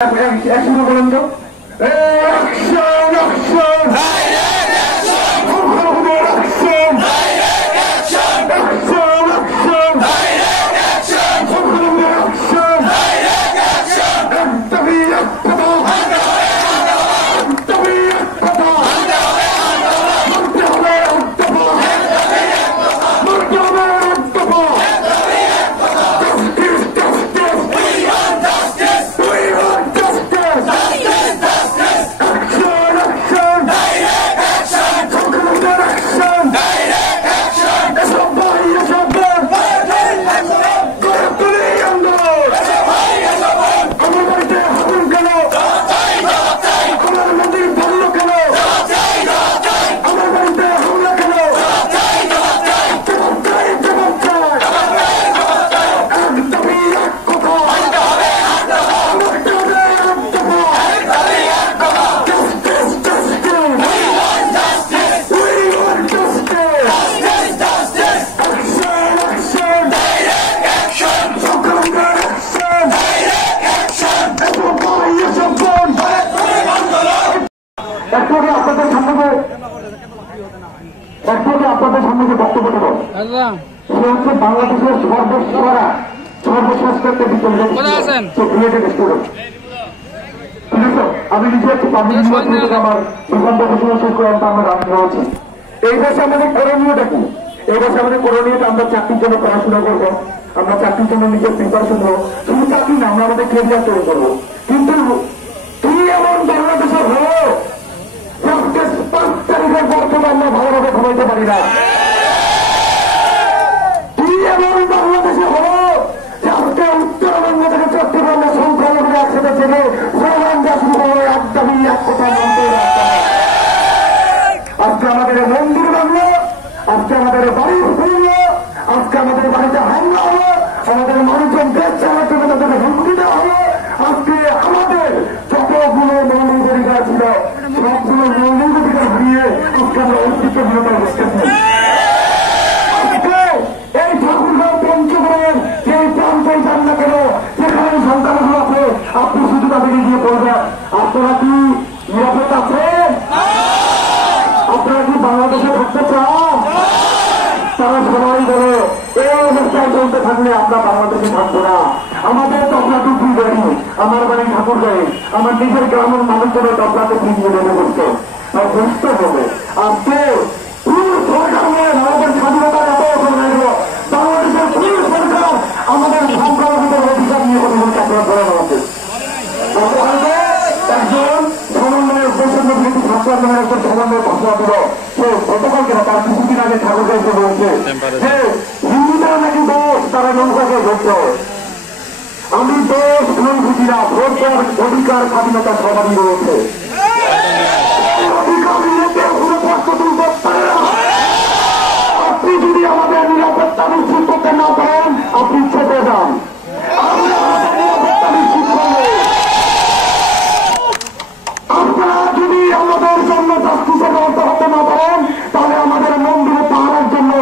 একসাথে বলেন তো অ্যাকশন অ্যাকশন আপনাদের সামনে যে বক্তব্য দেব সে হচ্ছে বাংলাদেশের সর্বশ্রেষ্ঠ একটা স্টুডেন্ট। ঠিক আছে, আমি নিজে একটু পাবলিক ইউনিভার্সিটি থেকে আমার বিভাগ ঘোষণা শেষ করে আমরা রাখতে হয়েছি। এই বছর আমাদের করণীয়টা কি? এই বছর আমাদের করণীয়টা আমরা চাকরির জন্য পড়াশোনা করবো, আমরা চাকরির জন্য নিজের প্রিপারেশন হবো। শুধু চাকরি না, আমরা আমাদের কেরিয়ার তৈরি করবো। কিন্তু তুই এমন বাংলাদেশের হলো 5 তারিখের পর থেকে আমরা ভালোভাবে ঘুমাইতে পারি না। তুই এমন বাংলাদেশে হলো যে আজকে উত্তরবঙ্গ থেকে চট্টগ্রামের সংখ্যালঘু একসাথে ছেড়ে স্লোগান যা শুরু হলো এক দাবি এক কথা মানতে রাখতে হবে। আজকে আমাদের মন্দির ভাঙলো, আজকে আমাদের বাড়ি ভাঙলো, আজকে আমাদের বাড়িতে হামলা হলো, আমাদের মানুষজন দেশ চালাতে তাদের হুমকি দেওয়া হলো। আজকে আমাদের যতগুলো মৌলিক অধিকার ছিল সবগুলো মৌলিক অধিকার হারিয়ে আজকে আমরা ঐতিহ্যহীনতা বুঝতেছি। আজকে এই ঠাকুরগাঁও পঞ্চগড়ের যে প্রান্তেই যান না কেন, যেখানে সংখ্যালঘু আছে, আপনি শুধু তাদেরকে গিয়ে বলবেন আপনারা কি নিরাপদ আছেন? আপনারা কি বাংলাদেশে থাকতে চান? তারা সবাই বলে এই অবস্থায় চলতে থাকলে আমরা বাংলাদেশে থাকবো না। আমাদের তবলাতে ফ্রি বাড়ি, আমার বাড়ি ঠাকুরগাঁয়ে, আমার নিজের গ্রামের মানুষের তবলাতে ফ্রি দিয়ে দেবে বলতে বুঝতে হবে। আজকে আমাদের স্বাধীনতার এত অসর হয়ে গেল, বাংলাদেশের পুরো সরকার আমাদের সংখ্যালঘুদের অধিকার নিয়ে কথা বলতে আপনারা ধরে নেওয়াছে। একজন সমন্বয়ের বৈষম্য বিরোধী ছাত্র আন্দোলনের একজন সমন্বয় ঘোষণা দিল, সে গতকাল কেনা তার কিছুদিন আগে ঠাকুরকে এসে বলছে যে হিন্দুরা নাকি দোষ, তারা নৌকাকে ধরত। আমি দোষ ভুল বুঝি না, ভোট দেওয়ার অধিকার স্বাধীনতা সবারই রয়েছে। অধিকার নিয়ে কেউ কোনো প্রশ্ন তুলতে পারে না। আপনি যদি আমাদের নিরাপত্তা নিশ্চিত করতে না পারেন, আপনি চেপে যান। নিরাপত্তা নিশ্চিত করবো। আপনারা যদি আমাদের জন্য জাস্টিসের ব্যবস্থা করতে না পারেন, তাহলে আমাদের মন্দিরে পাহাড়ের জন্য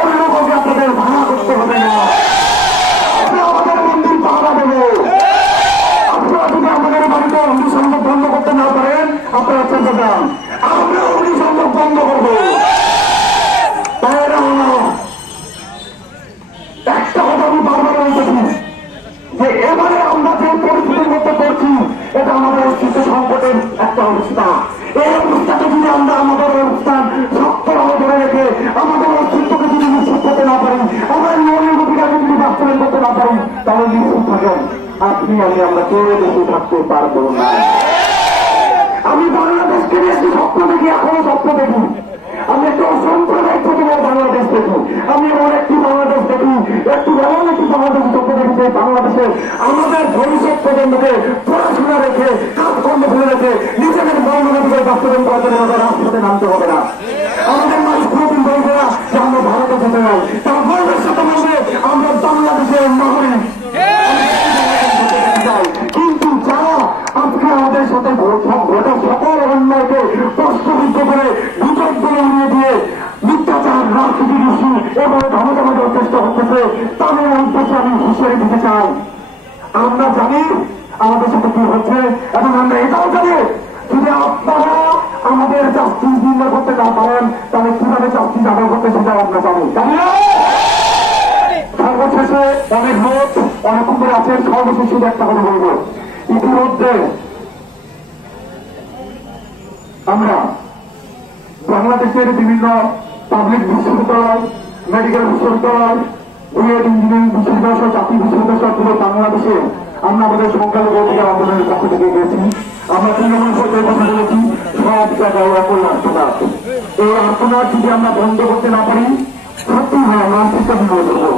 অন্য কাউকে আপনাদের ভাড়া করতে হবে না। আমরা আমাদের মন্দির পাহারা দেবো। আপনারা যদি আমাদের বাড়িতে অগ্নিসংযোগ বন্ধ করতে না পারেন, আপনারা চেপে যান। আমরা অগ্নিসংযোগ বন্ধ করবো। একটা কথা আমি বারবার বলতেছি যে এবারে আমরা যে পরিস্থিতির মধ্যে পড়ছি, এটা আমাদের অস্তিত্ব সংকটের একটা অবস্থা। এই অবস্থাতে যদি আমরা আমাদের অবস্থান শক্তভাবে ধরে রেখে আমাদের অস্তিত্বকে যদি নিশ্চিত করতে না পারি, আমরা মৌলিক অধিকারকে যদি বাস্তবায়ন করতে না পারি, তাহলে নিশ্চিত থাকেন আপনি আমরা কেউ দেশে থাকতে পারবো না। আমি বাংলাদেশকে নিয়ে একটি স্বপ্ন দেখি, এখনো স্বপ্ন দেখি। আমি একটা অসাম্প্রদায়িক প্রতিভার বাংলাদেশ দেখি, আমি এমন একটি বাংলাদেশ দেখি, এমন একটি বাংলাদেশ স্বপ্ন দেখি যে বাংলাদেশে আমাদের ভবিষ্যৎ প্রজন্মকে পড়াশোনা রেখে কাজকর্ম ফেলে রেখে নিজেদের মৌলিক বাস্তবায়ন করার জন্য আমাদের রাজপথে নামতে হবে না। আমাদের মানুষ কোনদিন বলবে না যে আমরা ভারতে যেতে চাই, তার গর্বের সাথে বলবে আমরা বাংলাদেশের নাগরিক। কিন্তু যারা আজকে আমাদের সাথে ঘটা সকল অন্যায়কে প্রশ্নবিদ্ধ করে গুজব বলে উড়িয়ে দিয়ে মিথ্যাচার রাজনীতি ইস্যু এবং ধর্মজমা দেওয়ার চেষ্টা করতেছে, তাদের উদ্দেশ্যে আমি হুঁশিয়ারি দিতে চাই। আমরা জানি আমাদের সাথে কি হচ্ছে, এবং আমরা এটাও জানি যদি আপনারা আমাদের জাস্টিস নির্ণয় করতে না পারেন তাহলে কিভাবে জাস্টিস আদায় করতে সেটাও আমরা জানি। সর্বশেষে অনেক লোক অনেক উপরে আছেন, সর্বশেষ শুধু একটা কথা বলবো, ইতিমধ্যে আমরা বাংলাদেশের বিভিন্ন পাবলিক বিশ্ববিদ্যালয়, মেডিকেল বিশ্ববিদ্যালয়, বুয়েট ইঞ্জিনিয়ারিং বিশ্ববিদ্যালয়, জাতীয় বিশ্ববিদ্যালয় পুরো বাংলাদেশে আমরা আমাদের সংখ্যালঘু অধিকার আন্দোলনের পক্ষ থেকে গিয়েছি। আমরা তৃণমূল পর্যায়ে কথা বলেছি, সব জায়গায় একই আর্তনাদ। এই আর্তনাদ যদি আমরা বন্ধ করতে না পারি সত্যি হয় মানসিকতা বিরোধ হবো।